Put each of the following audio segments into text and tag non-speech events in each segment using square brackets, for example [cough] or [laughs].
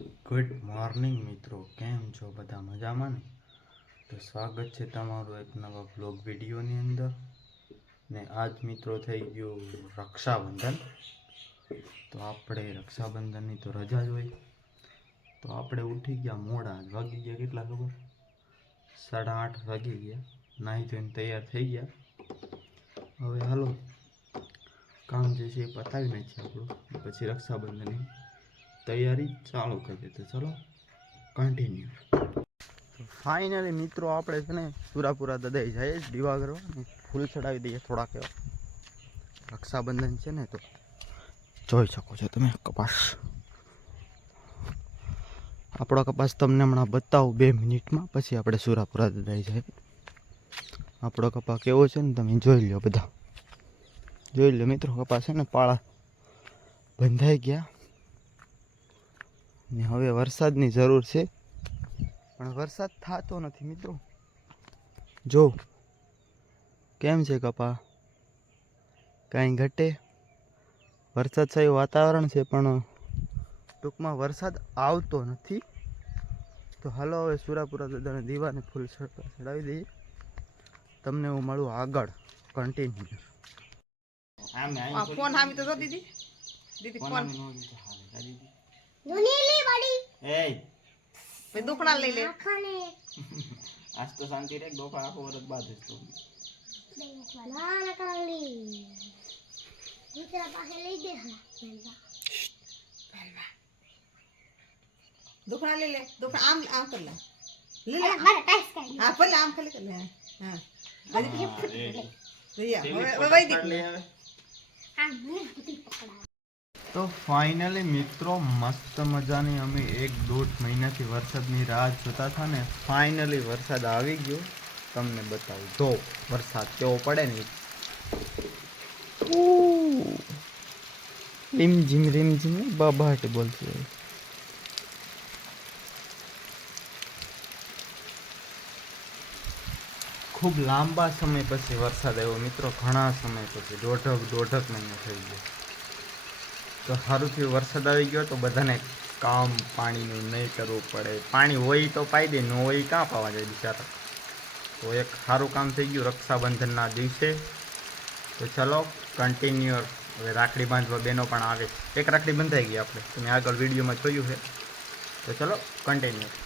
Good morning મિત્રો. કેમ છો? બધા મજામાં ને? તો સ્વાગત છે તમારું એક નવા બ્લોગ વિડીયોની અંદર. ને આજ મિત્રો થઈ ગયું રક્ષાબંધન. તો આપણે રક્ષાબંધનની તો રજા જ હોય. તો આપણે ઉઠી ગયા, મોડા જ વાગી ગયા કેટલા ખબર? સાડા આઠ વાગી ગયા. નાહી ધોઈને તૈયાર થઈ ગયા. હવે હાલો, કામ જે છે એ પતાવી નાખીએ આપણું. પછી રક્ષાબંધનની. તૈયારી ચાલુ કરી તો ચલો કન્ટિન્યુ ફાઇનલી મિત્રો, આપણે છે ને સુરાપુરા દદાઈ જાય દીવા કરવા ને ફૂલ ચડાવી દઈએ થોડાક એવા. રક્ષાબંધન છે ને તો જોઈ શકો છો તમે, કપાસ. આપણો કપાસ તમને હમણાં બતાવું બે મિનિટમાં, પછી આપણે સુરાપુરા દદાઈ જાય આપણો કપા કેવો છે ને તમે જોઈ લો બધા. જોઈ લો મિત્રો, કપાસ છે ને પાળા બંધાઈ ગયા. ને હવે વરસાદની જરૂર છે. પણ વરસાદ થતો નથી મિત્રો. જો કેમ છે કપા? કાંઈ ઘટે? વરસાદ છે વાતાવરણ છે પણ ટૂંકમાં વરસાદ આવતો નથી. તો હાલો હવે સુરાપુરા દાદાને દીવાને ફૂલ ચડાવી દઈએ. તમને હું મળું આગળ. કન્ટિન્યુ ફોન હામી તો દીદી. દીદી ફોન ભાઈ દુખણા લઈ લે. આજ તો શાંતિ રે દોખા આખો વરસ બાદ જ તો. દુખણા લઈ લે દુખણા આમ આમ કર લે. લે. લે હા ભલે આમ ખાલી કર લે. હા. હવે હવે વહી દીક તો ફાઇનલી મિત્રો, મસ્ત મજાની અમે એક દોઢ મહિનાથી વરસાદની રાહ જોતા હતા ને ફાઇનલી વરસાદ આવી ગયો. તમને બતાવું. તો વરસાદ કેવો પડે ને. રીમ જીમ રીમ જીમ બબાટ બોલશે. ખૂબ લાંબા સમય પછી વરસાદ આવ્યો મિત્રો. ઘણા સમય પછી. દોઢક દોઢક મહિનો થઈ ગયો. તો સારું થયું, વરસાદ આવી ગયો તો બધાને કામ પાણીનું નહીં કરવું પડે. પાણી હોય તો પાઈ દે, ન હોય કાં પાવા જાય બિચારા. તો એક સારું કામ થઈ ગયું રક્ષાબંધનના દિવસે. તો ચલો કન્ટિન્યુ હવે રાખડી બાંધવા બેનો પણ આવે. એક રાખડી બંધાઈ ગઈ આપણે. તમે આગળ વિડીયોમાં જોયું છે. તો ચલો કન્ટિન્યુ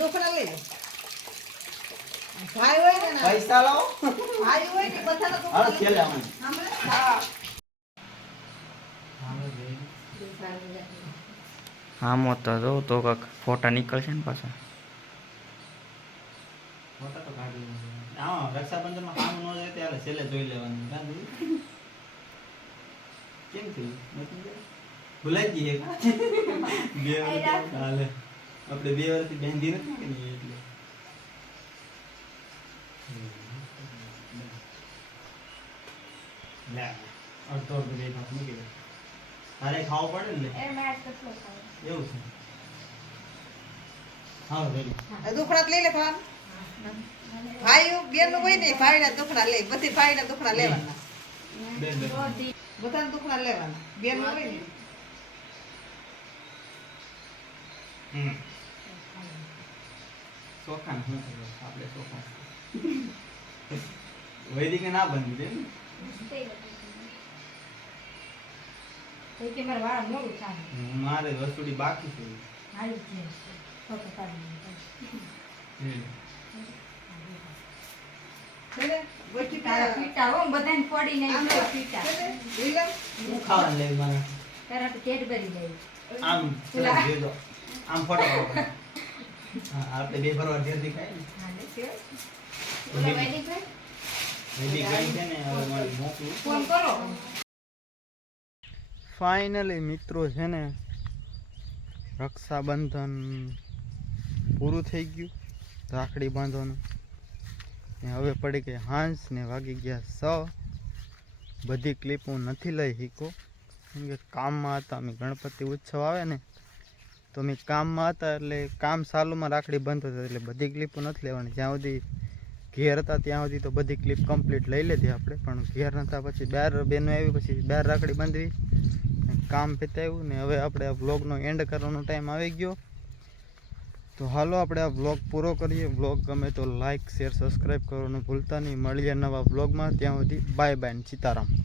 દુખણા લઈ લે. ભાઈ હોય ને? પૈસા લાવો. ભાઈ હોય ને બધાના હા દુખણા લે. આમાં. હા હા મોતો જો તો કાક ફોટા નીકળશે ને પાછા. ફોટા તો કાઢી. હા રક્ષાબંધનમાં કામ ન જાય ત્યારે છેલ્લે જોઈ લેવાનું. કાં જોયું? કેમ થયું? ભૂલાઈ ગઈ એક. [laughs] બે હાલે. આપણે બે વર્ષથી બેંધી નથી કે નહીં એટલે. અડધો અડધો બે ભાગ મૂકી દે. તારે ખાવું પડે ને? એવું છે. હા. દુખણા લઈ લે ભાન. ભાઈ બેન હોય નહીં ભાઈ ના દુખણા લે બધી ભાઈ ના દુખણા લેવાના બધા બધાના લેવાના. બેન હોય ને હમ ચોખા શું કરવું? આપણે ચોખા વૈદિકે ના બંધી દે ને મારે વસુડી બાકી છે હમ. લે લે ગોઠી તારા પા- પીટા હો બધાને પડીને આમ આમ ફોટો પાડો. આપણે બે ફરવા ઘેરથી દેખાય ને. હા, ને સિવાય. મેં બી ગઈ છે ને હવે મારે મોકલું. ફોન કરો. ફાઇનલી મિત્રો છે ને રક્ષાબંધન પૂરું થઈ ગયું રાખડી બાંધવાનું. ને હવે પડી ગઈ હાંસ ને વાગી ગયા સ. બધી ક્લિપ હું નથી લઈ શીખો. કેમ કે કામમાં હતા અમે ગણપતિ ઉત્સવ આવે ને તો અમે કામમાં હતા એટલે કામ સાલુમાં રાખડી બંધ હતી એટલે બધી ક્લિપો નથી લેવાની. જ્યાં સુધી ઘેર હતા ત્યાં સુધી તો બધી ક્લિપ કમ્પ્લીટ લઈ લીધી આપણે. પણ ઘેર નતા પછી બહાર બેનો આવી પછી બહાર રાખડી બાંધવી. કામ પતાવ્યું ને હવે આપણે આ વ્લોગનો એન્ડ કરવાનો ટાઈમ આવી ગયો. તો હાલો આપણે આ વ્લોગ પૂરો કરીએ. વ્લોગ ગમે તો લાઇક શેર સબસ્ક્રાઈબ કરવાનું ભૂલતા નહીં. મળીએ નવા વ્લોગમાં ત્યાં સુધી બાય બાય સીતારામ.